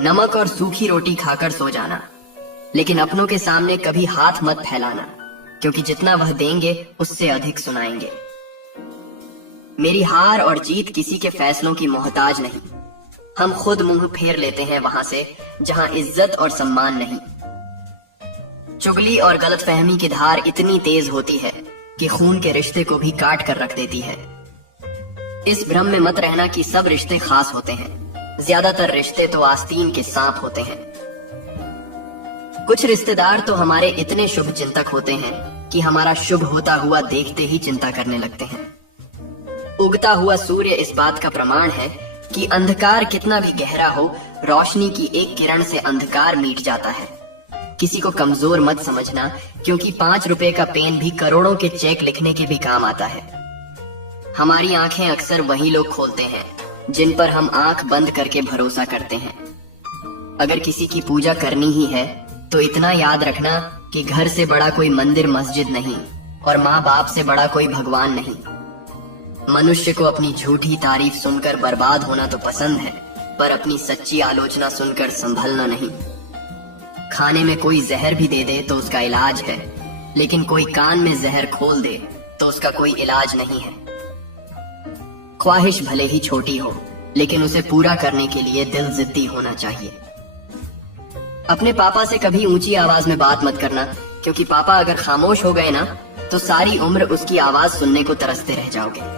नमक और सूखी रोटी खाकर सो जाना, लेकिन अपनों के सामने कभी हाथ मत फैलाना, क्योंकि जितना वह देंगे उससे अधिक सुनाएंगे। मेरी हार और जीत किसी के फैसलों की मोहताज नहीं। हम खुद मुंह फेर लेते हैं वहां से जहां इज्जत और सम्मान नहीं। चुगली और गलतफहमी की धार इतनी तेज होती है कि खून के रिश्ते को भी काट कर रख देती है। इस भ्रम में मत रहना कि सब रिश्ते खास होते हैं। ज्यादातर रिश्ते तो आस्तीन के सांप होते हैं। कुछ रिश्तेदार तो हमारे इतने शुभ चिंतक होते हैं कि हमारा शुभ होता हुआ देखते ही चिंता करने लगते हैं। उगता हुआ सूर्य इस बात का प्रमाण है कि अंधकार कितना भी गहरा हो, रोशनी की एक किरण से अंधकार मिट जाता है। किसी को कमजोर मत समझना, क्योंकि 5 रुपए का पेन भी करोड़ों के चेक लिखने के भी काम आता है। हमारी आंखें अक्सर वही लोग खोलते हैं जिन पर हम आंख बंद करके भरोसा करते हैं। अगर किसी की पूजा करनी ही है तो इतना याद रखना कि घर से बड़ा कोई मंदिर मस्जिद नहीं और माँ बाप से बड़ा कोई भगवान नहीं। मनुष्य को अपनी झूठी तारीफ सुनकर बर्बाद होना तो पसंद है, पर अपनी सच्ची आलोचना सुनकर संभलना नहीं। खाने में कोई जहर भी दे दे तो उसका इलाज है, लेकिन कोई कान में जहर खोल दे तो उसका कोई इलाज नहीं है। ख्वाहिश भले ही छोटी हो, लेकिन उसे पूरा करने के लिए दिल जिद्दी होना चाहिए। अपने पापा से कभी ऊंची आवाज में बात मत करना, क्योंकि पापा अगर खामोश हो गए ना तो सारी उम्र उसकी आवाज सुनने को तरसते रह जाओगे।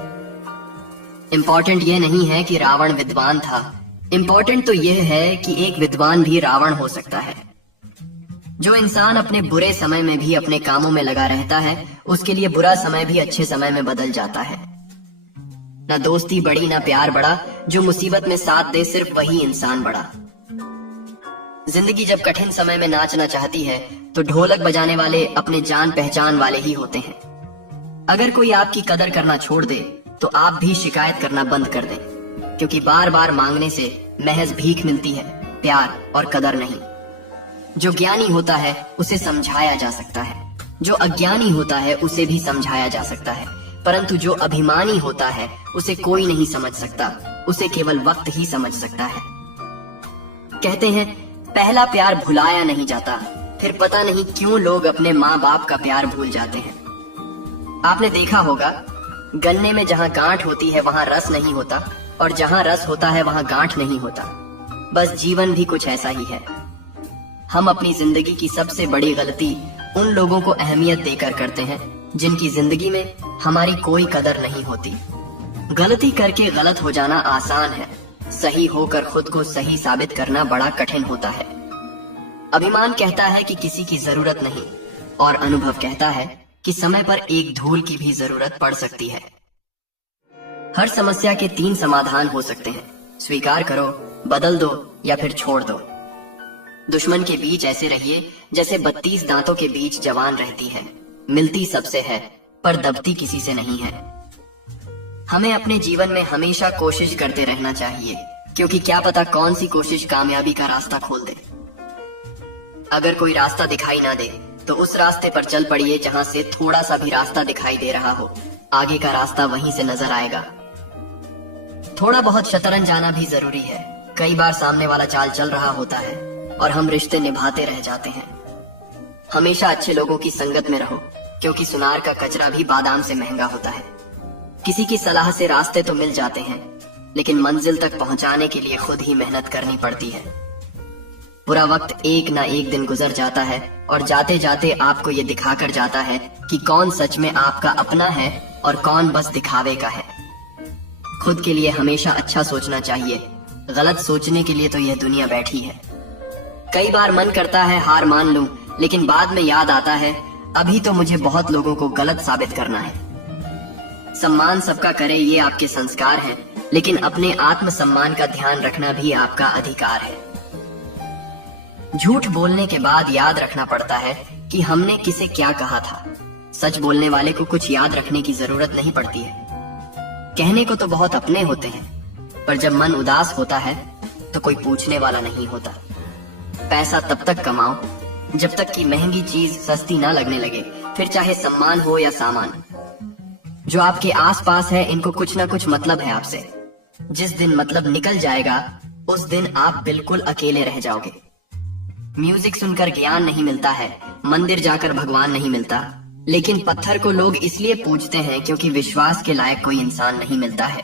इम्पोर्टेंट ये नहीं है कि रावण विद्वान था, इम्पोर्टेंट तो यह है कि एक विद्वान भी रावण हो सकता है। जो इंसान अपने बुरे समय में भी अपने कामों में लगा रहता है, उसके लिए बुरा समय भी अच्छे समय में बदल जाता है। ना दोस्ती बड़ी ना प्यार बड़ा, जो मुसीबत में साथ दे सिर्फ वही इंसान बड़ा। जिंदगी जब कठिन समय में नाचना चाहती है तो ढोलक बजाने वाले अपने जान पहचान वाले ही होते हैं। अगर कोई आपकी कदर करना छोड़ दे तो आप भी शिकायत करना बंद कर दें, क्योंकि बार बार मांगने से महज भीख मिलती है, प्यार और कदर नहीं। जो ज्ञानी होता है उसे समझाया जा सकता है, जो अज्ञानी होता है उसे भी समझाया जा सकता है, परंतु जो अभिमानी होता है उसे कोई नहीं समझ सकता, उसे केवल वक्त ही समझ सकता है। कहते हैं पहला प्यार भुलाया नहीं जाता, फिर पता नहीं क्यों लोग अपने माँ बाप का प्यार भूल जाते हैं। आपने देखा होगा, गन्ने में जहाँ गांठ होती है वहाँ रस नहीं होता, और जहाँ रस होता है वहाँ गांठ नहीं होता। बस जीवन भी कुछ ऐसा ही है। हम अपनी जिंदगी की सबसे बड़ी गलती उन लोगों को अहमियत देकर करते हैं जिनकी जिंदगी में हमारी कोई कदर नहीं होती। गलती करके गलत हो जाना आसान है, सही होकर खुद को सही साबित करना बड़ा कठिन होता है। अभिमान कहता है कि किसी की जरूरत नहीं, और अनुभव कहता है कि समय पर एक धूल की भी जरूरत पड़ सकती है। हर समस्या के 3 समाधान हो सकते हैं, स्वीकार करो, बदल दो या फिर छोड़ दो। दुश्मन के बीच ऐसे रहिए जैसे 32 दांतों के बीच जवान रहती है, मिलती सबसे है पर दबती किसी से नहीं है। हमें अपने जीवन में हमेशा कोशिश करते रहना चाहिए, क्योंकि क्या पता कौन सी कोशिश कामयाबी का रास्ता खोल दे। अगर कोई रास्ता दिखाई ना दे तो उस रास्ते पर चल पड़िए जहां से थोड़ा सा भी रास्ता दिखाई दे रहा हो, आगे का रास्ता वहीं से नजर आएगा। थोड़ा बहुत शतरंज आना भी जरूरी है। कई बार सामने वाला चाल चल रहा होता है और हम रिश्ते निभाते रह जाते हैं। हमेशा अच्छे लोगों की संगत में रहो, क्योंकि सुनार का कचरा भी बादाम से महंगा होता है। किसी की सलाह से रास्ते तो मिल जाते हैं, लेकिन मंजिल तक पहुंचाने के लिए खुद ही मेहनत करनी पड़ती है। बुरा वक्त एक ना एक दिन गुजर जाता है और जाते जाते आपको ये दिखाकर जाता है कि कौन सच में आपका अपना है और कौन बस दिखावे का है। खुद के लिए हमेशा अच्छा सोचना चाहिए, गलत सोचने के लिए तो यह दुनिया बैठी है। कई बार मन करता है हार मान लूं, लेकिन बाद में याद आता है अभी तो मुझे बहुत लोगों को गलत साबित करना है। सम्मान सबका करे ये आपके संस्कार हैं, लेकिन अपने आत्मसम्मान का ध्यान रखना भी आपका अधिकार है। झूठ बोलने के बाद याद रखना पड़ता है कि हमने किसे क्या कहा था। सच बोलने वाले को कुछ याद रखने की जरूरत नहीं पड़ती है। कहने को तो बहुत अपने होते हैं, पर जब मन उदास होता है तो कोई पूछने वाला नहीं होता। पैसा तब तक कमाओ जब तक कि महंगी चीज सस्ती ना लगने लगे, फिर चाहे सम्मान हो या सामान। जो आपके आसपास है इनको कुछ ना कुछ मतलब है आपसे। जिस दिन मतलब निकल जाएगा उस दिन आप बिल्कुल अकेले रह जाओगे। म्यूजिक सुनकर ज्ञान नहीं मिलता है, मंदिर जाकर भगवान नहीं मिलता, लेकिन पत्थर को लोग इसलिए पूजते हैं क्योंकि विश्वास के लायक कोई इंसान नहीं मिलता है।